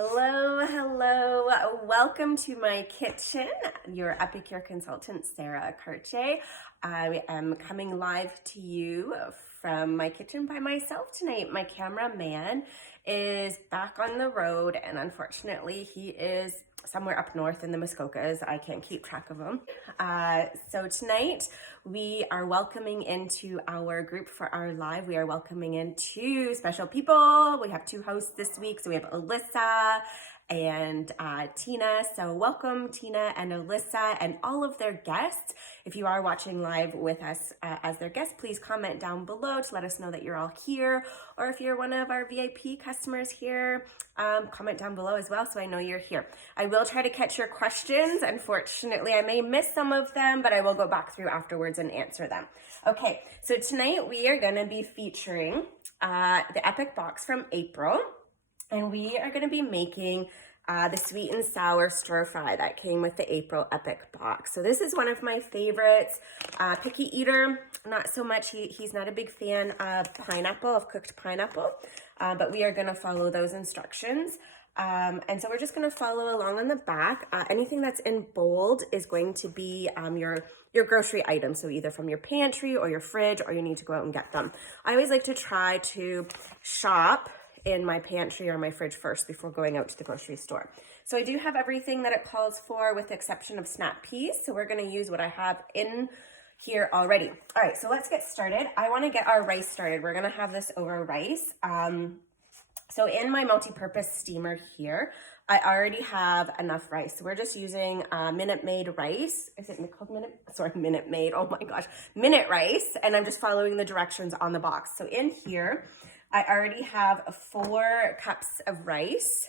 Hello, hello. Welcome to my kitchen. Your Epicure consultant, Sarah Cartier. I am coming live to you from my kitchen by myself tonight. My cameraman is back on the road, and unfortunately, he is somewhere up north in the Muskokas. I can't keep track of him. So tonight we are welcoming into our group for our live. We are welcoming in two special people. We have two hosts this week. So we have Alyssa and Tina. So welcome Tina and Alyssa and all of their guests. If you are watching live with us as their guests, please comment down below to let us know that you're all here. Or if you're one of our VIP customers here, comment down below as well so I know you're here. I will try to catch your questions. Unfortunately, I may miss some of them, but I will go back through afterwards and answer them. Okay, so tonight we are going to be featuring the Epic box from April. And we are going to be making the sweet and sour stir fry that came with the April Epic box. So this is one of my favorites. Picky eater, not so much. He's not a big fan of pineapple, of cooked pineapple, but we are going to follow those instructions. And so we're just going to follow along on the back. Anything that's in bold is going to be your grocery items. So either from your pantry or your fridge, or you need to go out and get them. I always like to try to shop in my pantry or my fridge first before going out to the grocery store. So I do have everything that it calls for with the exception of snap peas. So we're going to use what I have in here already. All right, so let's get started. I want to get our rice started. We're going to have this over rice. So in my multi-purpose steamer here, I already have enough rice. So we're just using Minute Maid rice. Is it called Minute? Sorry, Minute Maid. Oh my gosh, Minute rice. And I'm just following the directions on the box. So in here, I already have 4 cups of rice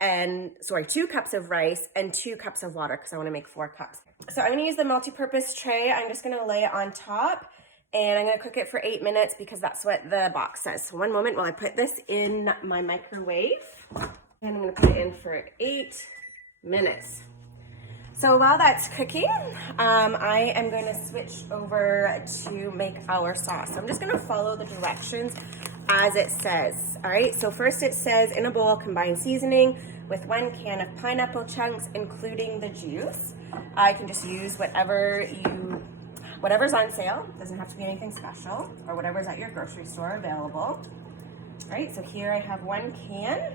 and 2 cups of rice and 2 cups of water because I want to make 4 cups. So I'm going to use the multi-purpose tray. I'm just going to lay it on top and I'm going to cook it for 8 minutes because that's what the box says. So one moment while I put this in my microwave, and I'm going to put it in for 8 minutes. So while that's cooking, I am going to switch over to make our sauce. So I'm just going to follow the directions as it says. All right, so first it says in a bowl, combine seasoning with 1 can of pineapple chunks, including the juice. I can just use whatever's on sale. Doesn't have to be anything special, or whatever's at your grocery store available. All right, so here I have 1 can.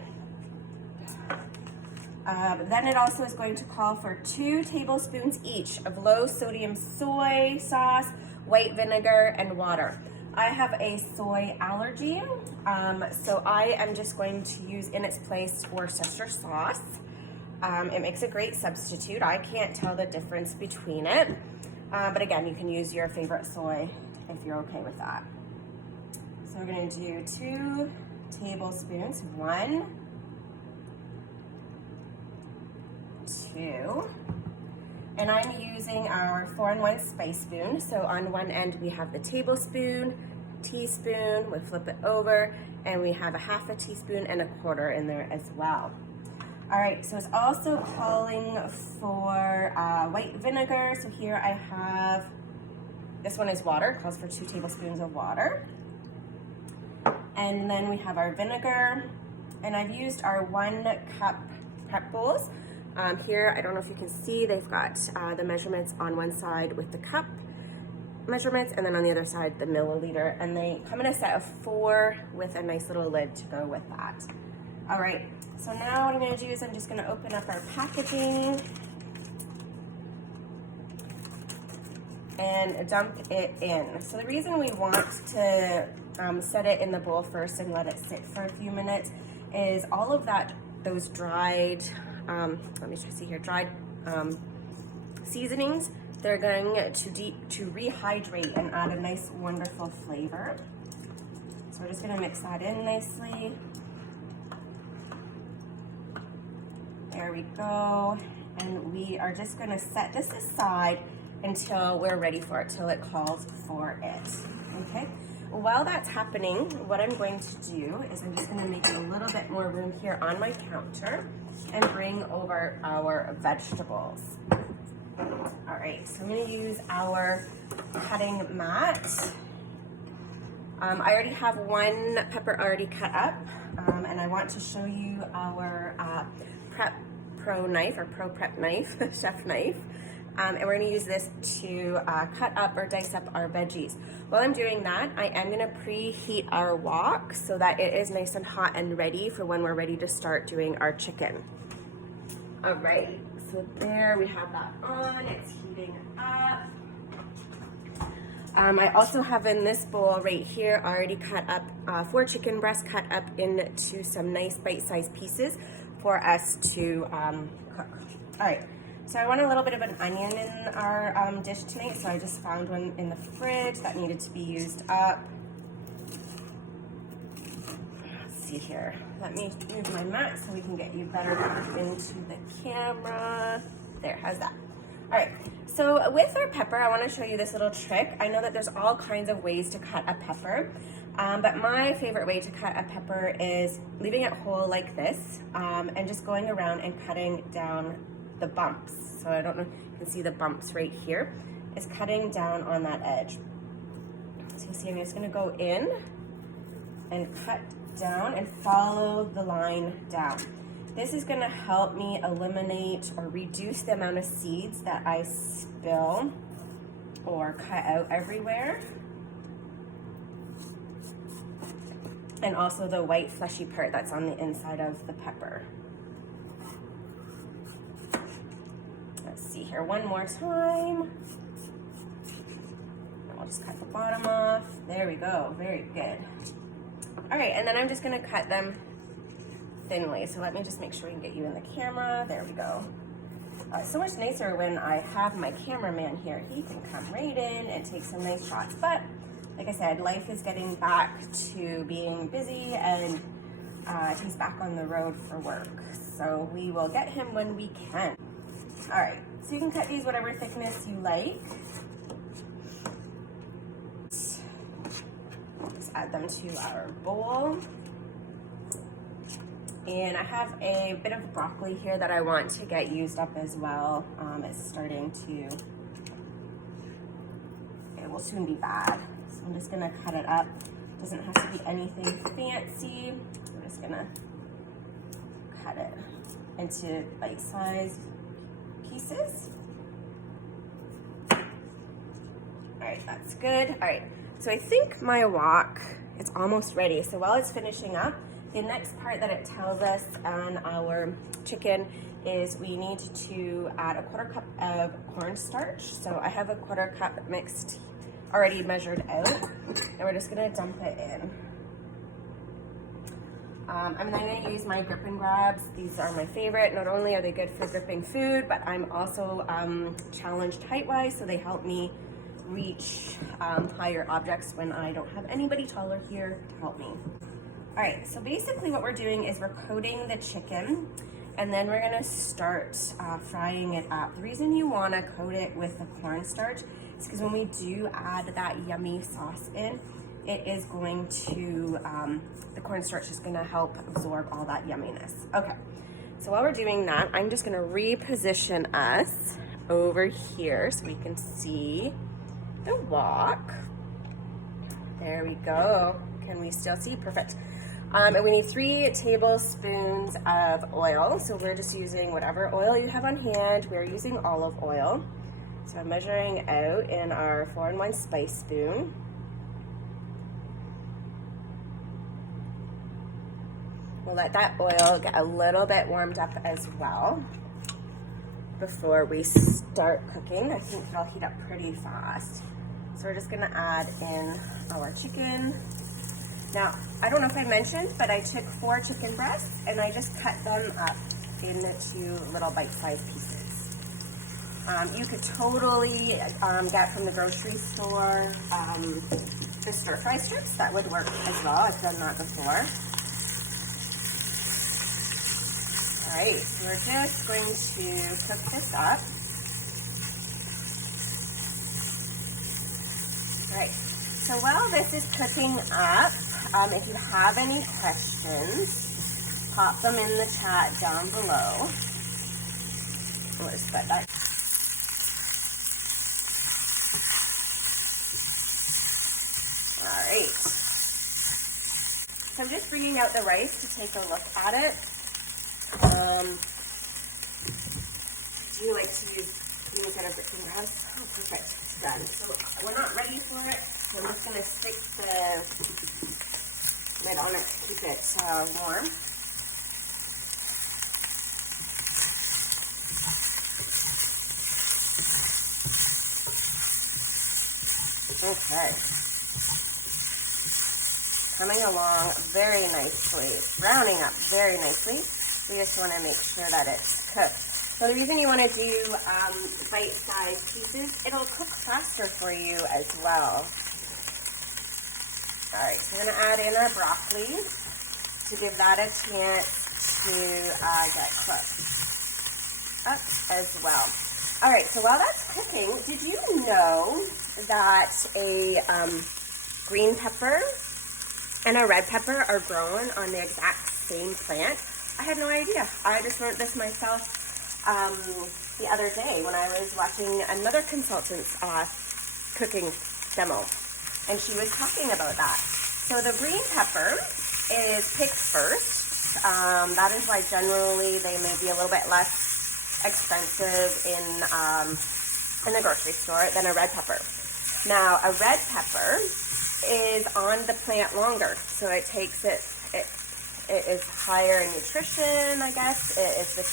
Then it also is going to call for 2 tablespoons each of low sodium soy sauce, white vinegar, and water. I have a soy allergy, so I am just going to use in its place Worcestershire sauce. It makes a great substitute. I can't tell the difference between it, but again, you can use your favorite soy if you're okay with that. So we're going to do 2 tablespoons, 1, 2, and I'm using our 4-in-1 spice spoon. So on one end we have the tablespoon, teaspoon, we flip it over, and we have a 1/2 teaspoon and 1/4 in there as well. All right, so it's also calling for white vinegar. So here I have, this one is water, calls for 2 tablespoons of water. And then we have our vinegar, and I've used our 1 cup prep bowls. Here, I don't know if you can see, they've got the measurements on one side with the cup measurements, and then on the other side, the milliliter. And they come in a set of 4 with a nice little lid to go with that. All right, so now what I'm gonna do is I'm just gonna open up our packaging and dump it in. So the reason we want to set it in the bowl first and let it sit for a few minutes is all of that, those dried, let me just see here, dried seasonings, they're going to rehydrate and add a nice, wonderful flavor. So we're just gonna mix that in nicely. There we go. And we are just gonna set this aside until we're ready for it, till it calls for it, okay? While that's happening, what I'm going to do is I'm just gonna make a little bit more room here on my counter and bring over our vegetables. All right, so I'm gonna use our cutting mat. I already have one pepper already cut up, and I want to show you our Prep Pro knife, or Pro Prep knife, chef knife. And we're gonna use this to cut up or dice up our veggies. While I'm doing that, I am gonna preheat our wok so that it is nice and hot and ready for when we're ready to start doing our chicken. All right, so there we have that on, it's heating up. I also have in this bowl right here already cut up 4 chicken breasts cut up into some nice bite-sized pieces for us to cook. All right, so I want a little bit of an onion in our dish tonight, so I just found one in the fridge that needed to be used up. Let's see here. Let me move my mat so we can get you better into the camera. There, how's that? All right, so with our pepper, I want to show you this little trick. I know that there's all kinds of ways to cut a pepper, but my favorite way to cut a pepper is leaving it whole like this, and just going around and cutting down the bumps. So I don't know if you can see the bumps right here. It's cutting down on that edge. So you see, I'm just going to go in and cut down and follow the line down. This is gonna help me eliminate or reduce the amount of seeds that I spill or cut out everywhere. And also the white fleshy part that's on the inside of the pepper. Let's see here, one more time. And we'll just cut the bottom off. There we go, very good. All right, and then I'm just gonna cut them thinly. So let me just make sure we can get you in the camera. There we go. It's so much nicer when I have my cameraman here. He can come right in and take some nice shots. But like I said, life is getting back to being busy, and he's back on the road for work. So we will get him when we can. All right, so you can cut these whatever thickness you like. Just add them to our bowl. And I have a bit of broccoli here that I want to get used up as well. It's starting to, it will soon be bad. So I'm just gonna cut it up. Doesn't have to be anything fancy. I'm just gonna cut it into bite-sized pieces. All right, that's good. All right, so I think my wok is almost ready. So while it's finishing up, the next part that it tells us on our chicken is we need to add a 1/4 cup of cornstarch. So I have a 1/4 cup mixed, already measured out, and we're just gonna dump it in. I'm then gonna use my grip and grabs. These are my favorite. Not only are they good for gripping food, but I'm also challenged height-wise, so they help me reach higher objects when I don't have anybody taller here to help me. All right, so basically what we're doing is we're coating the chicken, and then we're gonna start frying it up. The reason you wanna coat it with the cornstarch is because when we do add that yummy sauce in, it is going to, the cornstarch is gonna help absorb all that yumminess. Okay, so while we're doing that, I'm just gonna reposition us over here so we can see the wok. There we go. Can we still see? Perfect. And we need 3 tablespoons of oil. So we're just using whatever oil you have on hand. We're using olive oil. So I'm measuring out in our 4-in-1 spice spoon. We'll let that oil get a little bit warmed up as well before we start cooking. I think it'll heat up pretty fast. So we're just gonna add in our chicken. Now, I don't know if I mentioned, but I took 4 chicken breasts and I just cut them up into little bite-sized pieces. You could totally get from the grocery store the stir-fry strips. That would work as well. I've done that before. All right, so we're just going to cook this up. All right, so while this is cooking up, if you have any questions, pop them in the chat down below. We'll just spread that. All right, So I'm just bringing out the rice to take a look at it. Do you like to use kind of bits and grabs? Oh, perfect. It's done. So we're not ready for it. So I'm just going to stick the lid on it to keep it warm. Okay. Coming along very nicely, browning up very nicely. We just want to make sure that it's cooked. So the reason you want to do bite-sized pieces, it'll cook faster for you as well. All right, so we're going to add in our broccoli to give that a chance to get cooked up as well. All right, so while that's cooking, did you know that a green pepper and a red pepper are grown on the exact same plant? I had no idea. I just learned this myself the other day when I was watching another consultant's cooking demo, and she was talking about that. So the green pepper is picked first. That is why generally they may be a little bit less expensive in the grocery store than a red pepper. Now, a red pepper is on the plant longer, so it takes it is higher in nutrition, I guess. It is just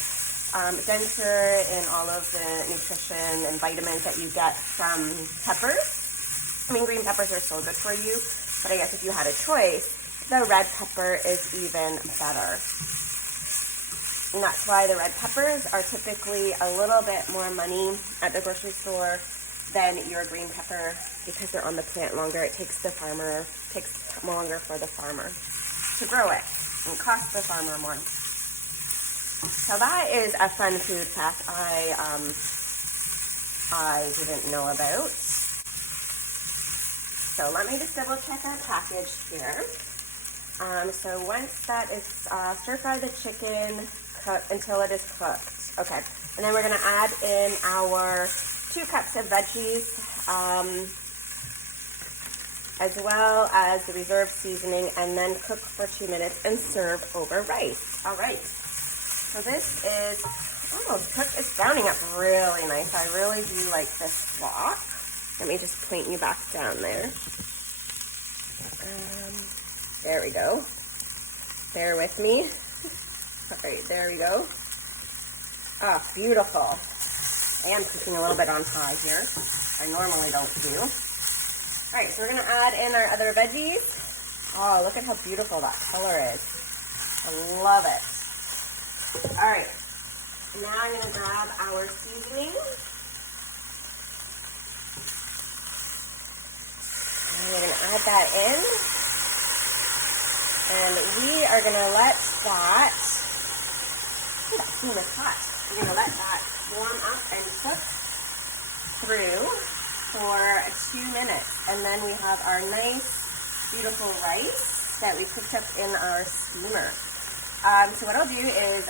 denser in all of the nutrition and vitamins that you get from peppers. I mean, green peppers are so good for you, but I guess if you had a choice, the red pepper is even better. And that's why the red peppers are typically a little bit more money at the grocery store than your green pepper, because they're on the plant longer. It takes longer for the farmer to grow it, and costs the farmer more. So that is a fun food fact I didn't know about. So let me just double check our package here. So once that is stir fry the chicken until it is cooked. Okay, and then we're gonna add in our 2 cups of veggies, as well as the reserved seasoning, and then cook for 2 minutes and serve over rice. All right, so this is almost cooked. It's browning up really nice. I really do like this wok. Let me just point you back down there. There we go. Bear with me. All right, there we go. Ah, beautiful. I am cooking a little bit on high here. I normally don't do. All right, so we're gonna add in our other veggies. Oh, look at how beautiful that color is. I love it. All right, now I'm gonna grab our seasoning. And we're gonna add that in. And we are gonna let that, that steam is hot. We're gonna let that warm up and cook through for 2 minutes. And then we have our nice, beautiful rice that we cooked up in our steamer. So what I'll do is,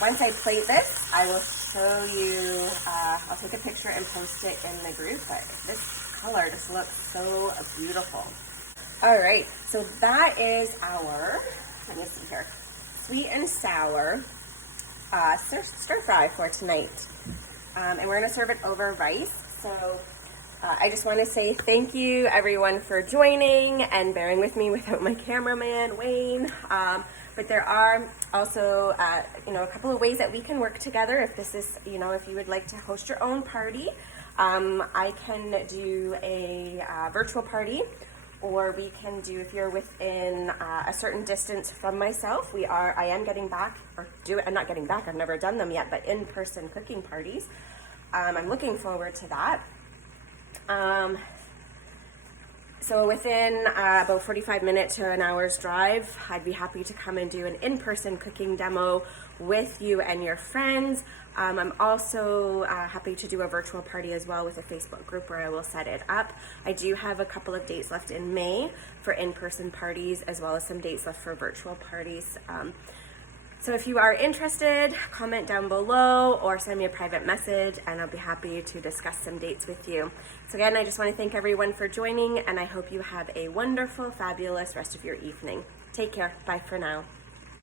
once I plate this, I will show you, I'll take a picture and post it in the group, but this color just looks so beautiful. All right, so that is our, let me see here, sweet and sour stir fry for tonight. And we're gonna serve it over rice. So I just wanna say thank you everyone for joining and bearing with me without my cameraman, Wayne. But there are also, a couple of ways that we can work together. If this is, if you would like to host your own party, I can do a virtual party, or we can do, if you're within a certain distance from myself, I am getting back, I'm not getting back, I've never done them yet, but in-person cooking parties. I'm looking forward to that. So within about 45 minutes to an hour's drive, I'd be happy to come and do an in-person cooking demo with you and your friends. I'm also happy to do a virtual party as well with a Facebook group where I will set it up. I do have a couple of dates left in May for in-person parties, as well as some dates left for virtual parties. So if you are interested, comment down below or send me a private message and I'll be happy to discuss some dates with you. So again, I just want to thank everyone for joining, and I hope you have a wonderful, fabulous rest of your evening. Take care. Bye for now.